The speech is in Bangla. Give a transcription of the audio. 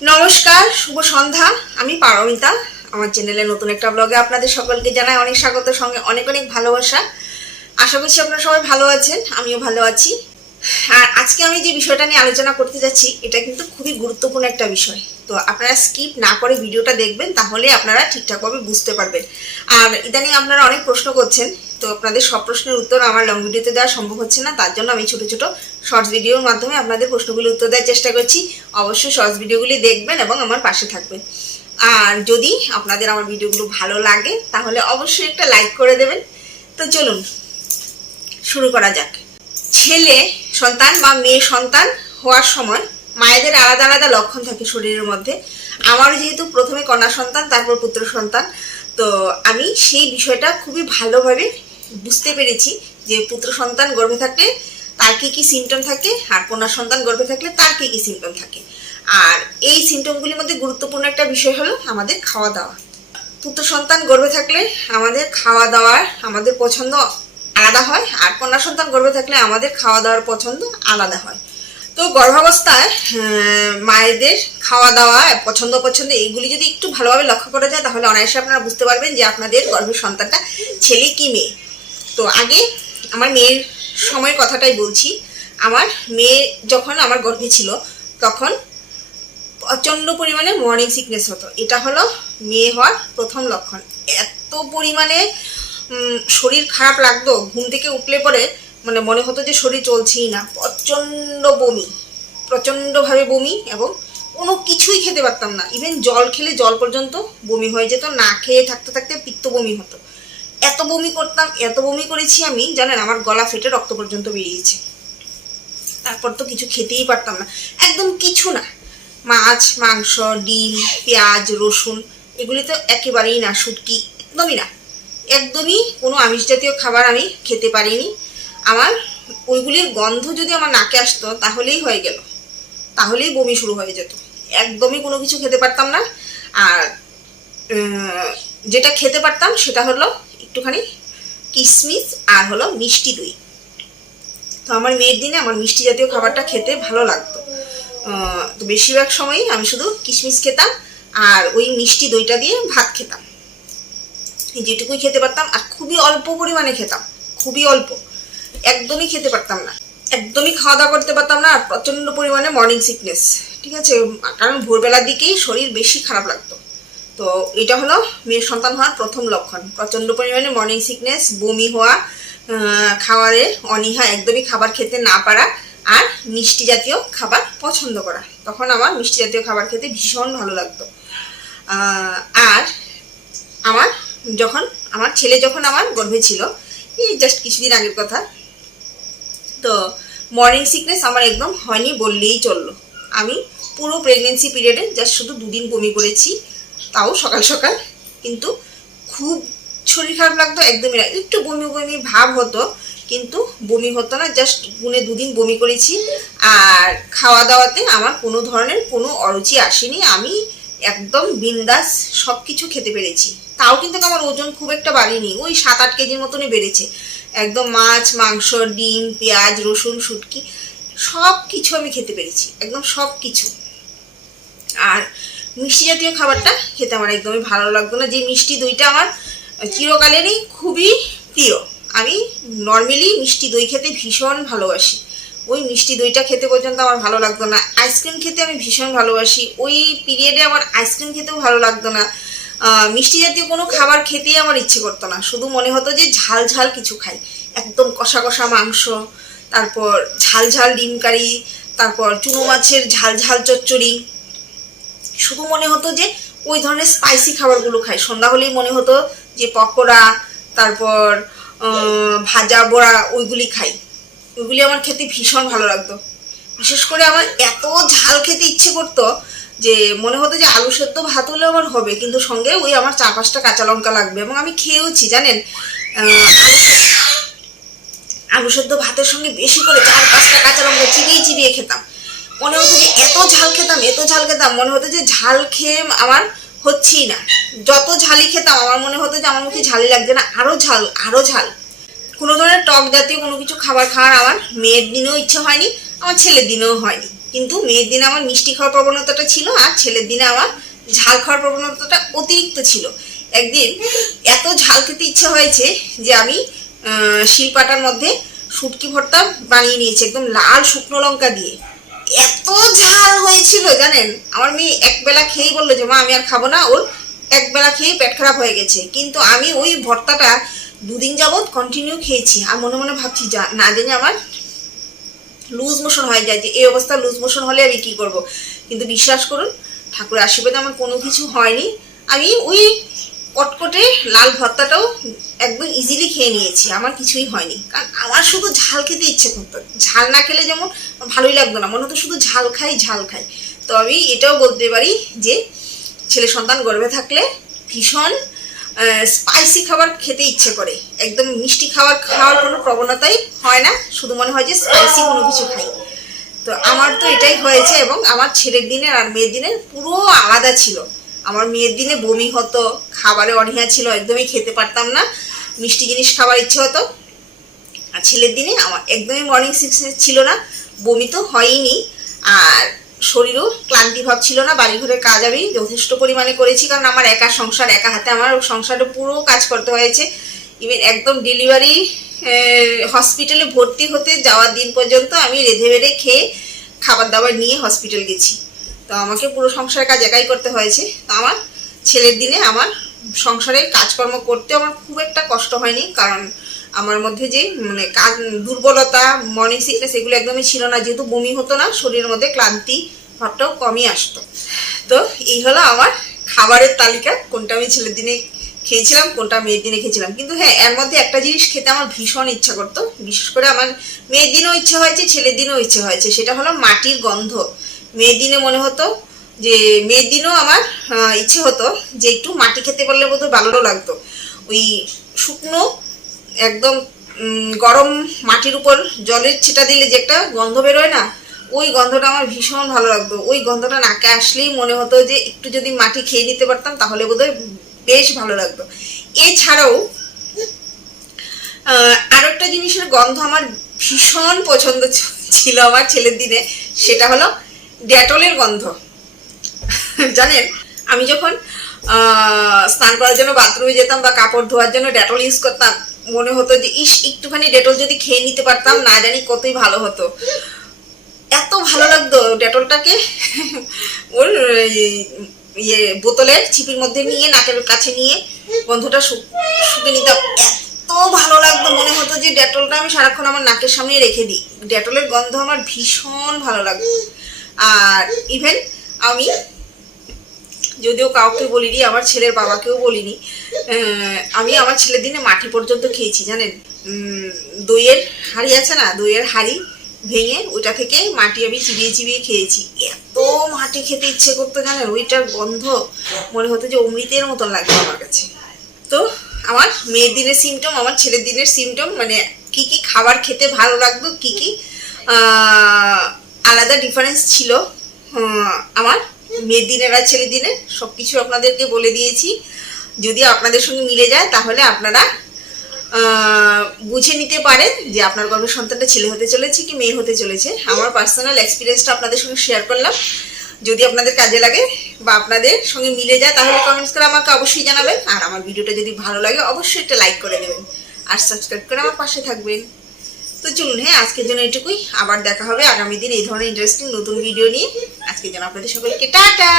নমস্কার, শুভ সন্ধ্যা। আমি পারমিতা। আমার চ্যানেলে নতুন একটা ব্লগে আপনাদের সকলকে জানাই অনেক স্বাগত, সঙ্গে অনেক অনেক ভালোবাসা। আশা করছি আপনারা সবাই ভালো আছেন, আমিও ভালো আছি। আর আজকে আমি যে বিষয়টা নিয়ে আলোচনা করতে যাচ্ছি এটা কিন্তু খুবই গুরুত্বপূর্ণ একটা বিষয়। তো আপনারা স্কিপ না করে ভিডিওটা দেখবেন, তাহলে আপনারা ঠিকঠাকভাবে বুঝতে পারবেন। আর ইদানিং আপনারা অনেক প্রশ্ন করছেন, তো আপনাদের সব প্রশ্নের উত্তর আমার লং ভিডিওতে দেওয়া সম্ভব হচ্ছে না, তার জন্য আমি ছোট ছোট শর্টস ভিডিওর মাধ্যমে আপনাদের প্রশ্নগুলি উত্তর দেওয়ার চেষ্টা করছি। অবশ্যই শর্টস ভিডিওগুলি দেখবেন এবং আমার পাশে থাকবেন। আর যদি আপনাদের আমার ভিডিওগুলো ভালো লাগে তাহলে অবশ্যই একটা লাইক করে দেবেন। তো চলুন শুরু করা যাক। ছেলে সন্তান বা মেয়ে সন্তান হওয়ার সময় মায়েদের আলাদা আলাদা লক্ষণ থাকে শরীরের মধ্যে। আমার যেহেতু প্রথমে কন্যা সন্তান, তারপর পুত্র সন্তান, তো আমি সেই বিষয়টা খুবই ভালোভাবে বুঝতে পেরেছি যে পুত্র সন্তান গর্ভে থাকলে তার কী কী সিমটম থাকে আর কন্যা সন্তান গর্ভে থাকলে তার কী কী সিমটম থাকে। আর এই সিমটমগুলির মধ্যে গুরুত্বপূর্ণ একটা বিষয় হলো আমাদের খাওয়া দাওয়া। পুত্র সন্তান গর্ভে থাকলে আমাদের খাওয়া দাওয়ার আমাদের পছন্দ আলাদা হয়, আর কন্যা সন্তান গর্ভে থাকলে আমাদের খাওয়া দাওয়ার পছন্দ আলাদা হয়। তো গর্ভাবস্থায় মায়েদের খাওয়া দাওয়া পছন্দ এইগুলি যদি একটু ভালোভাবে লক্ষ্য করা যায় তাহলে অনায়াসে আপনারা বুঝতে পারবেন যে আপনাদের গর্ভের সন্তানটা ছেলে কি মেয়ে। তো আগে আমার মেয়ের সময়ের কথাটাই বলছি। আমার মেয়ে যখন আমার গর্ভে ছিল তখন প্রচণ্ড পরিমাণে মর্নিং সিকনেস হতো। এটা হলো মেয়ে হওয়ার প্রথম লক্ষণ। এত পরিমাণে শরীর খারাপ লাগতো, ঘুম থেকে উঠলে পরে মানে মনে হতো যে শরীর চলছেই না। প্রচণ্ড বমি, প্রচণ্ডভাবে বমি, এবং কোনো কিছুই খেতে পারতাম না। ইভেন জল খেলে জল পর্যন্ত বমি হয়ে যেত, না খেয়ে থাকতে থাকতে পিত্ত বমি হতো। এত বমি করতাম, এত বমি করেছি আমি, জানেন আমার গলা ফেটে রক্ত পর্যন্ত বেরিয়েছে। তারপর তো কিছু খেতেই পারতাম না, একদম কিছু না। মাছ, মাংস, ডিম, পেঁয়াজ, রসুন এগুলি তো একেবারেই না, শুটকি একদমই না, একদমই কোনো আমিষ জাতীয় খাবার আমি খেতে পারিনি। আমার ওইগুলির গন্ধ যদি আমার নাকে আসতো তাহলেই হয়ে গেল, তাহলেই বমি শুরু হয়ে যেত। একদমই কোনো কিছু খেতে পারতাম না। আর যেটা খেতে পারতাম সেটা হলো একটুখানি কিশমিশ আর হলো মিষ্টি দই। তো আমার মেয়ের দিনে আমার মিষ্টি জাতীয় খাবারটা খেতে ভালো লাগতো। তো বেশিরভাগ সময়ই আমি শুধু কিশমিশ খেতাম আর ওই মিষ্টি দইটা দিয়ে ভাত খেতাম, যেটুকুই খেতে পারতাম। আর খুবই অল্প পরিমাণে খেতাম, খুবই অল্প, একদমই খেতে পারতাম না, একদমই খাওয়া দাওয়া করতে পারতাম না। আর প্রচণ্ড পরিমাণে মর্নিং সিকনেস, ঠিক আছে, কারণ ভোরবেলার দিকেই শরীর বেশি খারাপ লাগতো। তো এটা হলো মেয়ের সন্তান হওয়ার প্রথম লক্ষণ, প্রচণ্ড পরিমাণে মর্নিং সিকনেস, বমি হওয়া, খাবারে অনীহা, একদমই খাবার খেতে না পারা, আর মিষ্টি জাতীয় খাবার পছন্দ করা। তখন আমার মিষ্টি জাতীয় খাবার খেতে ভীষণ ভালো লাগতো। আর আমার আমার ছেলে যখন আমার গর্ভে ছিল, এই জাস্ট কিছুদিন আগের কথা, তো মর্নিং সিকনেস আমার একদম হয়নি বললেই চললো। আমি পুরো প্রেগনেন্সি পিরিয়ডে জাস্ট শুধু 2 দিন বমি করেছি, তাও সকাল সকাল, কিন্তু খুব শরীর খারাপ লাগতো একদমই না। একটু বমি বমি ভাব হতো কিন্তু বমি হতো না, জাস্ট গুনে 2 দিন বমি করেছি। আর খাওয়া দাওয়াতে আমার কোনো ধরনের কোনো অরুচি আসেনি, আমি একদম বিন্দাস সব কিছু খেতে পেরেছি। তাও কিন্তু আমার ওজন খুব একটা বাড়েনি, ওই 7-8 কেজির মতনই বেড়েছে। একদম মাছ, মাংস, ডিম, পেঁয়াজ, রসুন, শুটকি সব কিছু আমি খেতে পেরেছি, একদম সব কিছু। আর মিষ্টি জাতীয় খাবারটা খেতে আমার একদমই ভালো লাগতো না। যে মিষ্টি দইটা আমার চিরকালেরই খুবই প্রিয়, আমি নর্মালি মিষ্টি দই খেতে ভীষণ ভালোবাসি, ওই মিষ্টি দইটা খেতে পর্যন্ত আমার ভালো লাগতো না। আইসক্রিম খেতে আমি ভীষণ ভালোবাসি, ওই পিরিয়ডে আমার আইসক্রিম খেতেও ভালো লাগতো না। মিষ্টি জাতীয় কোনো খাবার খেতেই আমার ইচ্ছে করতো না, শুধু মনে হতো যে ঝাল ঝাল কিছু খাই, একদম কষা কষা মাংস, তারপর ঝাল ঝাল ডিম কারি, তারপর চুনো মাছের ঝাল ঝাল চচ্চড়ি। শুধু মনে হতো যে ওই ধরনের স্পাইসি খাবারগুলো খাই। সন্ধ্যা হলেই মনে হতো যে পকোড়া, তারপর ভাজা বড়া ওইগুলি খাই, ওইগুলি আমার খেতে ভীষণ ভালো লাগতো। বিশেষ করে আমার এত ঝাল খেতে ইচ্ছে করতো যে মনে হতো যে আলু সেদ্ধ ভাত হলে আমার হবে, কিন্তু সঙ্গে ওই আমার 4-5টা কাঁচা লঙ্কা লাগবে। এবং আমি খেয়েওছি, জানেন, আলু সেদ্ধ ভাতের সঙ্গে বেশি করে 4-5টা কাঁচা লঙ্কা চিবিয়ে চিবিয়ে খেতাম। মনে হতো যে এত ঝাল খেতাম, এত ঝাল খেতাম, মনে হতো যে ঝাল খেয়ে আমার হচ্ছেই না। যত ঝালই খেতাম আমার মনে হতো যে আমার মুখে ঝালই লাগছে না, আরও ঝাল আরও ঝাল। কোনো ধরনের টক জাতীয় কোনো কিছু খাবার খাওয়ার আমার মেয়ের দিনেও ইচ্ছে হয়নি, আমার ছেলের দিনেও হয়নি। কিন্তু মেয়ের দিনে আমার মিষ্টি খাওয়ার প্রবণতাটা ছিল, আর ছেলের দিনে আমার ঝাল খাওয়ার প্রবণতাটা অতিরিক্ত ছিল। একদিন এত ঝাল খেতে ইচ্ছা হয়েছে যে আমি শিলপাটার মধ্যে শুটকি ভর্তা বানিয়ে নিয়েছি, একদম লাল শুকনো লঙ্কা দিয়ে। এত ঝাল হয়েছিল জানেন, আমার মেয়ে একবেলা খেয়েই বললো যে মা আমি আর খাবো না, ওর একবেলা খেয়ে পেট খারাপ হয়ে গেছে। কিন্তু আমি ওই ভর্তাটা 2 দিন যাবৎ কন্টিনিউ খেয়েছি, আর মনে মনে ভাবছি না জানি আমার লুজ মোশন হয়ে যায়, যে এই অবস্থা লুজ মোশন হলে আমি কি করব। কিন্তু বিশ্বাস করুন, ঠাকুরের আশীর্বাদে আমার কোনো কিছু হয়নি। আমি ওই কটকটে লাল ভর্তাটাও একদম ইজিলি খেয়ে নিয়েছি, আমার কিছুই হয়নি। কারণ আমার শুধু ঝাল খেতে ইচ্ছে করতো, ঝাল না খেলে যেমন ভালোই লাগতো না, মনে হতো শুধু ঝাল খাই ঝাল খাই। তো আমি এটাও বলতে পারি যে ছেলে সন্তান গর্ভে থাকলে ভীষণ স্পাইসি খাবার খেতে ইচ্ছে করে, একদম মিষ্টি খাওয়ার কোনো প্রবণতাই হয় না, শুধু মনে হয় যে স্পাইসি কোনো কিছু খাই। তো আমার তো এটাই হয়েছে, এবং আমার ছেলের দিনের আর মেয়ের দিনের পুরো আলাদা ছিল। আমার মেয়ের দিনে বমি হতো, খাবারে অনীহা ছিল, একদমই খেতে পারতাম না, মিষ্টি জিনিস খাবার ইচ্ছে হতো। আর ছেলের দিনে আমার একদমই মর্নিং সিকনেস ছিল না, বমি তো হয়নি, আর শরীরও ক্লান্তি ভাব ছিল না। বাড়ি ঘরের কাজ আমি যথেষ্ট পরিমাণে করেছি, কারণ আমার একা সংসার, একা হাতে আমার সংসারটা পুরো কাজ করতে হয়েছে। ইভেন একদম ডেলিভারি হসপিটালে ভর্তি হতে যাওয়ার দিন পর্যন্ত আমি রেঁধে বেড়ে খেয়ে খাবার দাবার নিয়ে হসপিটাল গেছি। তো আমাকে পুরো সংসারের কাজ একাই করতে হয়েছে। তো আমার ছেলের দিনে আমার সংসারের কাজকর্ম করতে আমার খুব একটা কষ্ট হয়নি, কারণ আমার মধ্যে যে মানে কাজ দুর্বলতা, মর্নিং সিকনেস এগুলো একদমই ছিল না, যেহেতু বমি হতো না, শরীরের মধ্যে ক্লান্তি ভাবটাও কমই আসতো। তো এই হলো আমার খাবারের তালিকা, কোনটা আমি ছেলের দিনে খেয়েছিলাম, কোনটা মেয়ের দিনে খেয়েছিলাম। কিন্তু হ্যাঁ, এর মধ্যে একটা জিনিস খেতে আমার ভীষণ ইচ্ছা করতো, বিশেষ করে আমার মেয়ের দিনেও ইচ্ছে হয়েছে, ছেলের দিনেও ইচ্ছে হয়েছে, সেটা হলো মাটির গন্ধ। মেয়ের দিনে মনে হতো যে মেয়ের দিনেও আমার ইচ্ছে হতো যে একটু মাটি খেতে পারলে বোধহয় ভালো লাগতো। ওই শুকনো একদম গরম মাটির উপর জলের ছিটা দিলে যে একটা গন্ধ বেরোয় না, ওই গন্ধটা আমার ভীষণ ভালো লাগতো। ওই গন্ধটা নাকে আসলেই মনে হতো যে একটু যদি মাটি খেয়ে নিতে পারতাম তাহলে বোধহয় বেশ ভালো লাগতো। এছাড়াও আরো একটা জিনিসের গন্ধ আমার ভীষণ পছন্দ ছিল আমার ছেলের দিনে, সেটা হলো ডেটলের গন্ধ। জানেন, আমি যখন স্নান করার জন্য বাথরুমে যেতাম বা কাপড় ধোয়ার জন্য ডেটল ইউজ করতাম, মনে হতো যে ইস একটুখানি ডেটল যদি খেয়ে নিতে পারতাম, না জানি কতই ভালো হতো। এত ভালো লাগতো ডেটলটাকে ওর ইয়ে বোতলের ছিপির মধ্যে নিয়ে নাকের কাছে নিয়ে গন্ধটা শুকে নিতাম। এত ভালো লাগতো, মনে হতো যে ডেটলটা আমি সারাক্ষণ আমার নাকের সামনে রেখে দিই। ডেটলের গন্ধ আমার ভীষণ ভালো লাগতো। আর ইভেন আমি যদিও কাউকে বলিনি, আমার ছেলের বাবাকেও বলিনি, আমি আমার ছেলের দিনে মাটি পর্যন্ত খেয়েছি। জানেন, দইয়ের হাঁড়ি আছে না, দইয়ের হাঁড়ি ভেঙে ওইটা থেকে মাটি আমি চিবিয়ে চিবিয়ে খেয়েছি। এত মাটি খেতে ইচ্ছে করতো জানেন, ওইটার গন্ধ মনে হতো যে অমৃতের মতন লাগতো আমার কাছে। তো আমার মেয়ের দিনের সিমটম, আমার ছেলের দিনের সিমটম, মানে কি কি খাবার খেতে ভালো লাগতো, কি কি আলাদা ডিফারেন্স ছিল আমার মেয়ের দিনের আর ছেলের দিনের, সব কিছু আপনাদেরকে বলে দিয়েছি। যদি আপনাদের সঙ্গে মিলে যায় তাহলে আপনারা বুঝে নিতে পারেন যে আপনার গর্ভের সন্তানটা ছেলে হতে চলেছে কি মেয়ে হতে চলেছে। আমার পার্সোনাল এক্সপিরিয়েন্সটা আপনাদের সঙ্গে শেয়ার করলাম। যদি আপনাদের কাজে লাগে বা আপনাদের সঙ্গে মিলে যায় তাহলে কমেন্টস করে আমাকে অবশ্যই জানাবেন। আর আমার ভিডিওটা যদি ভালো লাগে অবশ্যই একটা লাইক করে দেবেন আর সাবস্ক্রাইব করে আমার পাশে থাকবেন। তো চলুন, হ্যাঁ, আজকের জন্য এটুকুই। আবার দেখা হবে আগামী দিন এই ধরনের ইন্টারেস্টিং নতুন ভিডিও নিয়ে। আজকের জন্য আপনাদের সকলকে টাটা।